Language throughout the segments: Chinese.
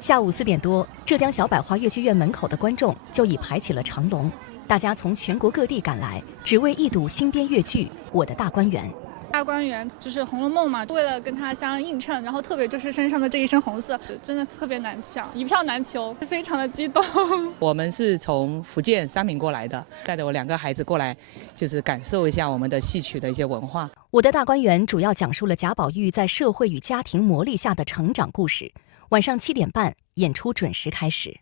下午4点多，浙江小百花越剧院门口的观众就已排起了长龙，大家从全国各地赶来，只为一睹新编越剧《我的大观园》。大观园就是《红楼梦》嘛，为了跟它相映衬，然后特别就是身上的这一身红色，真的特别难抢，一票难求，非常的激动。我们是从福建三明过来的，带着我2个孩子过来，就是感受一下我们的戏曲的一些文化。我的大观园主要讲述了贾宝玉在社会与家庭磨砺下的成长故事。晚上7点半，演出准时开始。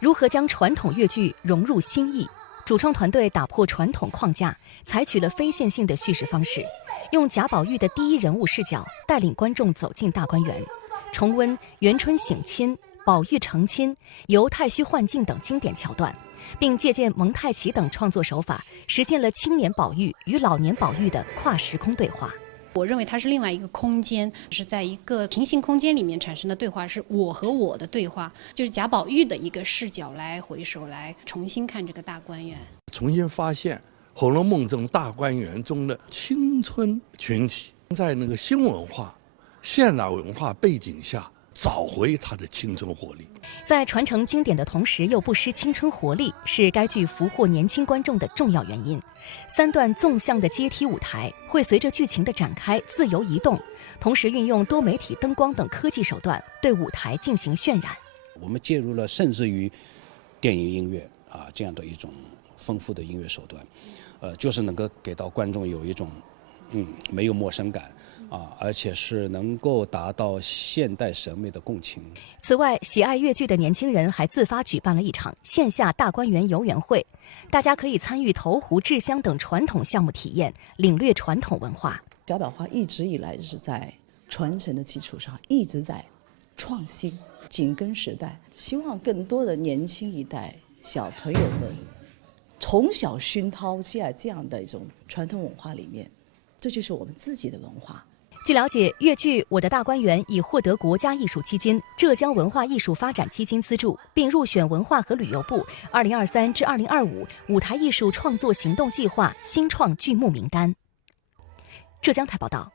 如何将传统越剧融入新意？主创团队打破传统框架，采取了非线性的叙事方式，用贾宝玉的第一人物视角带领观众走进大观园，重温元春省亲、宝玉成亲、游太虚幻境等经典桥段，并借鉴蒙太奇等创作手法，实现了青年宝玉与老年宝玉的跨时空对话。我认为它是另外一个空间，是在一个平行空间里面产生的对话，是我和我的对话，就是贾宝玉的一个视角来回首来重新看这个大观园，重新发现《红楼梦》中大观园中的青春群体，在那个新文化、现代文化背景下找回它的青春活力。在传承经典的同时又不失青春活力，是该剧俘获年轻观众的重要原因。3段纵向的阶梯舞台会随着剧情的展开自由移动，同时运用多媒体灯光等科技手段对舞台进行渲染。我们介入了甚至于电影音乐这样的一种丰富的音乐手段，就是能够给到观众有一种没有陌生感而且是能够达到现代审美的共情。此外，喜爱越剧的年轻人还自发举办了一场线下大观园游园会，大家可以参与投壶、制香等传统项目体验，领略传统文化。小百花一直以来是在传承的基础上一直在创新，紧跟时代，希望更多的年轻一代小朋友们从小熏陶在这样的一种传统文化里面，这就是我们自己的文化。据了解，越剧《我的大观园》已获得国家艺术基金、浙江文化艺术发展基金资助，并入选文化和旅游部2023至2025舞台艺术创作行动计划新创剧目名单。浙江台报道。